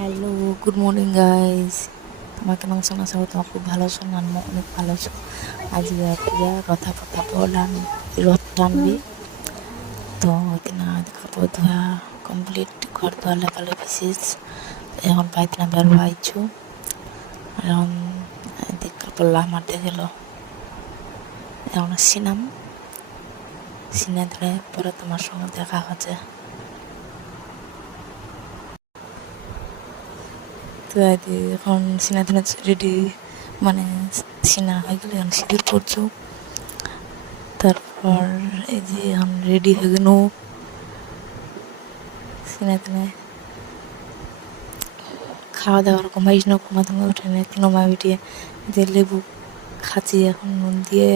Hello, good morning guys. তোমার কেমন আছো? আশা করি তোমার খুব ভালো আছো, আমিও অনেক ভালো আছো। আজকে পূজা রথা ফথা বলান রথ টানবি, তো ওইদিন কাপড় ধোয়া কমপ্লিট, ঘর ধোয়া লেপালেপি শেষ। এখন পাইতনা বের হয়েছু, এখন এদিক কাপড় মারতে গেল। এখন সিনাম সিনে ধরে পরে তোমার সঙ্গে দেখা হচ্ছে। তো এখন সিনা ধরে রেডি, মানে সিনা হয়ে গেলে এখন সিঁদুর পরছো। তারপর এই যে এখন রেডি হয়ে গেল সিনে তিনে খাওয়া দাওয়া ওরকম হয়েছিল, ঘুমা উঠে না তিনো মা বেটিয়ে যে লেবু খাচ্ছি এখন নুন দিয়ে